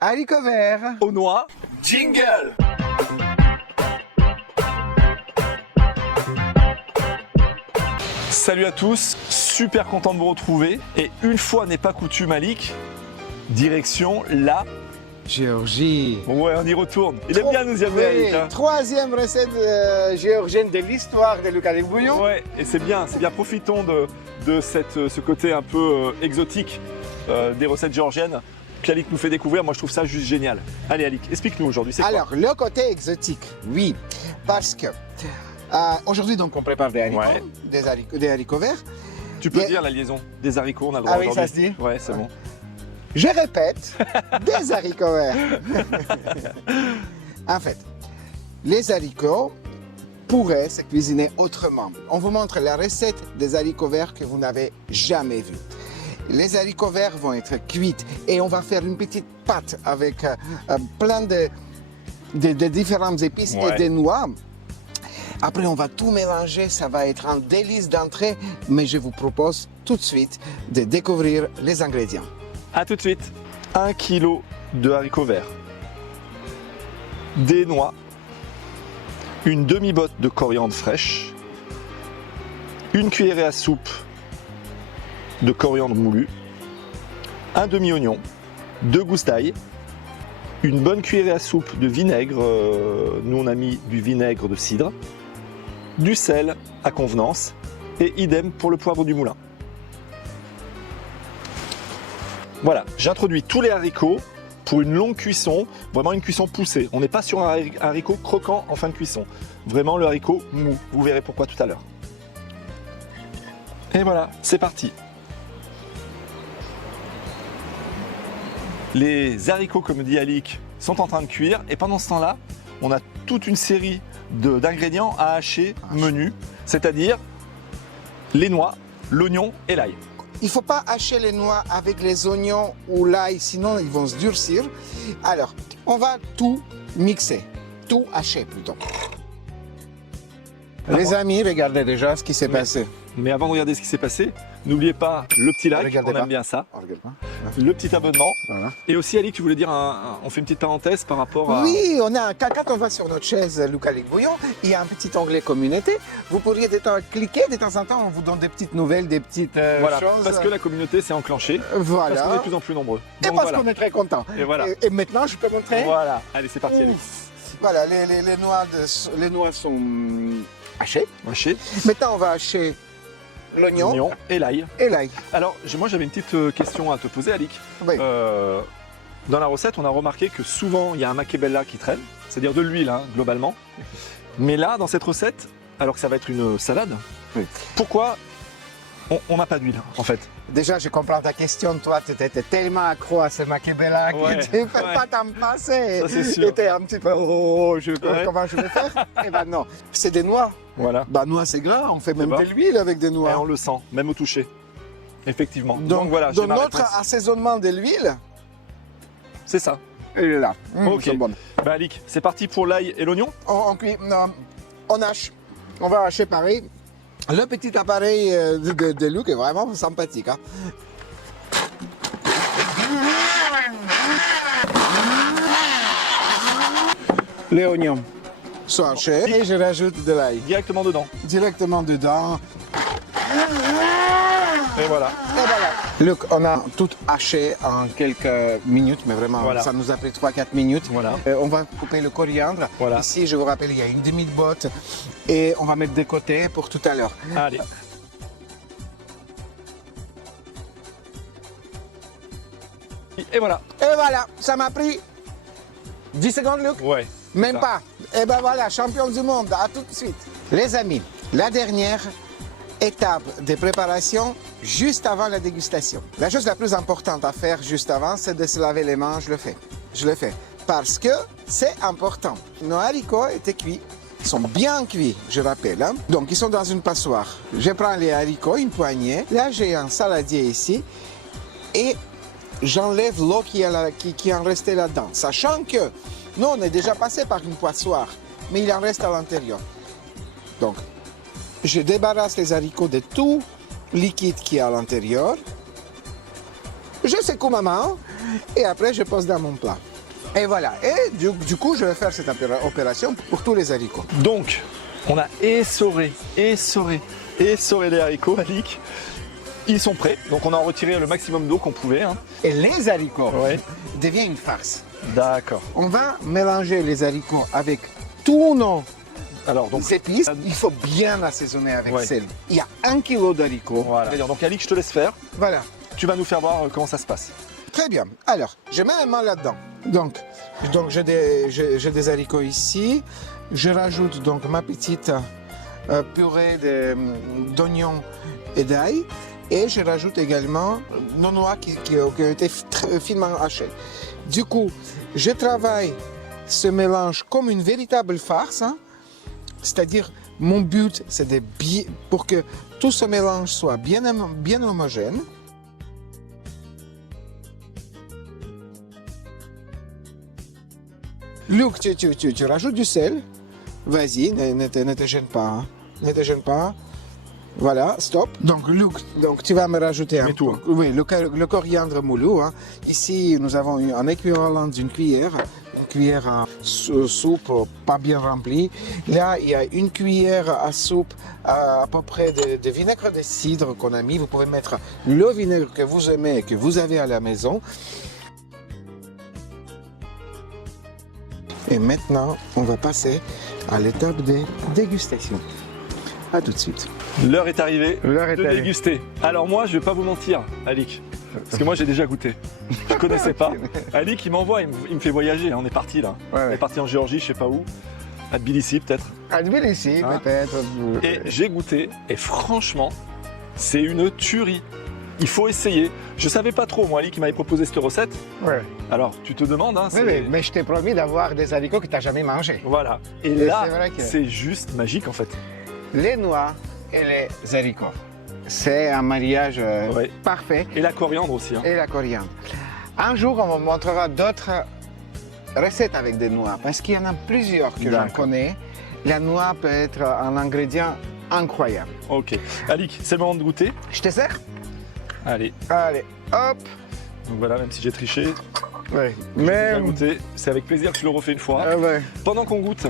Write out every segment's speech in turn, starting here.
Haricots verts. Aux noix. Jingle! Salut à tous, super content de vous retrouver. Et une fois n'est pas coutume, Malik, direction la... Géorgie. Ouais, on y retourne. Il aime bien nous y amener, Malik, hein. Troisième recette géorgienne de l'histoire de Lucas Bouillon. Ouais, et c'est bien, profitons de ce côté un peu exotique des recettes géorgiennes qu'Alik nous fait découvrir. Moi, je trouve ça juste génial. Allez, Alik, explique-nous aujourd'hui, c'est quoi? Alors, le côté exotique, oui, parce que aujourd'hui, donc, on prépare des haricots, Ouais. des haricots verts. Tu peux Et- dire la liaison des haricots, on a le droit Ah oui, aujourd'hui. ça se dit? Ouais, c'est bon. Je répète, des haricots verts. En fait, les haricots pourraient se cuisiner autrement. On vous montre la recette des haricots verts que vous n'avez jamais vue. Les haricots verts vont être cuits et on va faire une petite pâte avec plein de différentes épices et Ouais. des noix. Après, on va tout mélanger, ça va être un délice d'entrée, mais je vous propose tout de suite de découvrir les ingrédients. A tout de suite. 1 kg de haricots verts, des noix, une demi-botte de coriandre fraîche, une cuillerée à soupe de coriandre moulu, un demi-oignon, 2 gousses d'ail, une bonne cuillerée à soupe de vinaigre, nous on a mis du vinaigre de cidre, du sel à convenance et idem pour le poivre du moulin. Voilà, j'introduis tous les haricots pour une longue cuisson, vraiment une cuisson poussée. On n'est pas sur un haricot croquant en fin de cuisson, vraiment le haricot mou. Vous verrez pourquoi tout à l'heure. Et voilà, c'est parti. Les haricots, comme dit Alik, sont en train de cuire et pendant ce temps-là, on a toute une série d'ingrédients à hacher menus, c'est-à-dire les noix, l'oignon et l'ail. Il ne faut pas hacher les noix avec les oignons ou l'ail, sinon ils vont se durcir. Alors, on va tout mixer, tout hacher plutôt. Les amis, regardez déjà ce qui s'est passé. Mais avant de regarder ce qui s'est passé, n'oubliez pas le petit like, Regardez on aime pas. bien ça, Oh, regarde pas. le petit abonnement. Voilà. Et aussi, Ali, tu voulais dire, on fait une petite parenthèse par rapport à... Oui, quand on va sur notre chaise Lucas Bouillon, il y a un petit onglet communauté. Vous pourriez cliquer de temps en temps, on vous donne des petites nouvelles, des petites Voilà, choses. parce que la communauté s'est enclenchée, parce qu'on est Voilà. de plus en plus nombreux. Et Donc parce voilà. qu'on est très content. Et voilà. Et maintenant, je peux montrer. Voilà, allez, c'est parti, Ali. Voilà, les noix sont hachées. Haché, Maintenant, on va hacher l'oignon l'oignon et l'ail. et l'ail. Alors, moi, j'avais une petite question à te poser, Alik. Oui. Dans la recette, on a remarqué que souvent, il y a un makebella qui traîne, c'est-à-dire de l'huile, hein, globalement. Mais là, dans cette recette, alors que ça va être une salade, Oui. pourquoi on n'a pas d'huile, en fait? Déjà, je comprends ta question. Toi, tu étais tellement accro à ce makebella Ouais, que tu ne peux ouais. pas t'en passer. Ça, c'est sûr. Tu étais un petit peu, Ouais. comment je vais faire? Eh ben non, c'est des noix. Voilà. Bah, noix, c'est gras. On fait même ben. de l'huile avec des Et noix. on le sent, même au toucher. Effectivement. Donc voilà, j'ai dans ma notre réponse. assaisonnement de l'huile, C'est ça. elle est là. Ok. C'est bon. Bah, Alik, c'est parti pour l'ail et l'oignon. On cuit, non, on hache. On va hacher pareil. Le petit appareil de Luc est vraiment sympathique. Hein. Les oignons sont hachés et je rajoute de l'ail Directement dedans. directement dedans. Et voilà. Et voilà. Luc, on a tout haché en quelques minutes, mais vraiment, Voilà. ça nous a pris 3-4 minutes. Voilà. On va couper le coriandre. Voilà. Ici, je vous rappelle, il y a une demi-botte et on va mettre de côté pour tout à l'heure. Allez. Et voilà. Et voilà, ça m'a pris 10 secondes, Luc. Ouais. Même ça. pas. Et ben voilà, champion du monde, à tout de suite. Les amis, la dernière étape de préparation juste avant la dégustation. La chose la plus importante à faire juste avant, c'est de se laver les mains. Je le fais. Je le fais. Parce que c'est important. Nos haricots étaient cuits. Ils sont bien cuits, je rappelle. Hein. Donc, ils sont dans une passoire. Je prends les haricots, une poignée. Là, j'ai un saladier ici. Et j'enlève l'eau qui en restait là-dedans. Sachant que nous, on est déjà passé par une poissoire, mais il en reste à l'intérieur. Donc, je débarrasse les haricots de tout liquide qui est à l'intérieur. Je secoue ma main et après, je pose dans mon plat. Et voilà. Et du coup, je vais faire cette opération pour tous les haricots. Donc, on a essoré les haricots, Alix. Ils sont prêts, donc on a retiré le maximum d'eau qu'on pouvait. Hein. Et les haricots Ouais. deviennent une farce. D'accord. On va mélanger les haricots avec tous nos Alors, donc, épices. Il faut bien assaisonner avec Ouais. sel. Il y a 1 kg d'haricots. voilà. Donc, Alix, je te laisse faire. Voilà. Tu vas nous faire voir comment ça se passe. Très bien. Alors, je mets la main là-dedans. Donc j'ai des haricots ici. Je rajoute donc ma petite purée d'oignons et d'ail. Et je rajoute également nos noix qui ont été très finement hachées. Du coup, je travaille ce mélange comme une véritable farce. Hein. C'est-à-dire, mon but, c'est pour que tout ce mélange soit bien homogène. Luc, tu rajoutes du sel. Vas-y, ne te gêne pas. Hein. Ne te gêne pas. Voilà, stop. Donc, Luc, tu vas me rajouter Mais tout, hein. oui, le coriandre moulu. Hein. Ici, nous avons un équivalent d'une cuillère. Une cuillère à soupe pas bien remplie. Là, il y a une cuillère à soupe à peu près de vinaigre de cidre qu'on a mis. Vous pouvez mettre le vinaigre que vous aimez et que vous avez à la maison. Et maintenant, on va passer à l'étape des dégustations. A tout de suite. L'heure est arrivée L'heure est de arrivée. déguster. Alors moi, je vais pas vous mentir, Alix. Parce que moi, j'ai déjà goûté. Je connaissais pas. Alix, il m'envoie, il me fait voyager. On est parti là. Ouais, On ouais. est parti en Géorgie, je sais pas où. À Tbilissi peut-être. À Tbilissi, Hein? peut-être. Et j'ai goûté. Et franchement, c'est une tuerie. Il faut essayer. Je savais pas trop, moi, Ali, qui m'avait proposé cette recette. Ouais. Alors, tu te demandes, hein, Oui, oui, mais je t'ai promis d'avoir des haricots que tu n'as jamais mangés. Voilà. Et Et là, c'est vrai que- c'est juste magique, en fait. Les noix et les haricots. C'est un mariage Ouais. parfait. Et la coriandre aussi. Hein. Et la coriandre. Un jour, on vous montrera d'autres recettes avec des noix, parce qu'il y en a plusieurs que j'en D'accord. connais. La noix peut être un ingrédient incroyable. Ok. Alix, c'est le moment de goûter. Je te sers? Allez. Allez, hop. Donc voilà, même si j'ai triché, Ouais. j'ai Mais. déjà goûté. C'est avec plaisir que je le refais une fois. Ouais. Pendant qu'on goûte,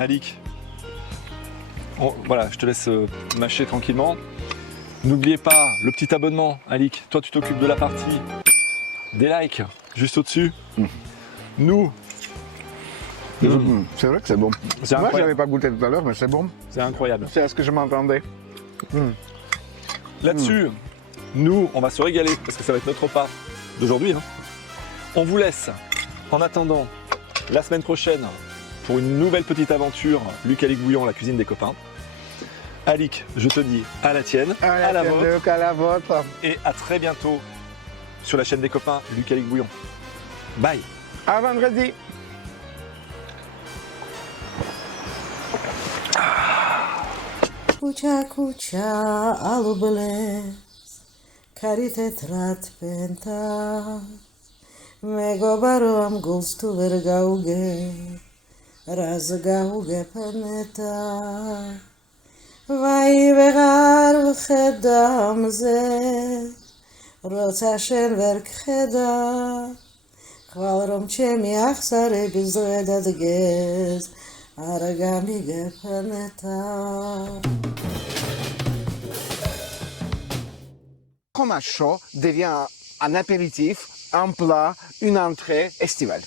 Alix, voilà, je te laisse mâcher tranquillement. N'oubliez pas le petit abonnement, Alix. Toi, tu t'occupes de la partie des likes juste au-dessus. Nous, C'est vrai que c'est bon. c'est Moi, incroyable. j'avais pas goûté tout à l'heure, mais c'est bon. C'est incroyable. C'est à ce que je m'entendais. Là-dessus, nous, on va se régaler parce que ça va être notre repas d'aujourd'hui. Hein. On vous laisse en attendant la semaine prochaine pour une nouvelle petite aventure. Luc Alix Bouillon, la cuisine des copains. Alix, je te dis à la tienne, à la vôtre Luc, à la vôtre. et à très bientôt sur la chaîne des copains Luc Alix Bouillon. Bye. À vendredi. Kucha kucha alubles, karite trat penta, mego baro am gulstu vergauge, razgauge peneta. Vai vegar vchedam ze, rotsa shel verk cheda, chvalrom chemi achsare bizredat gez, aragami gepeneta. Fromage chaud devient un apéritif, un plat, une entrée estivale.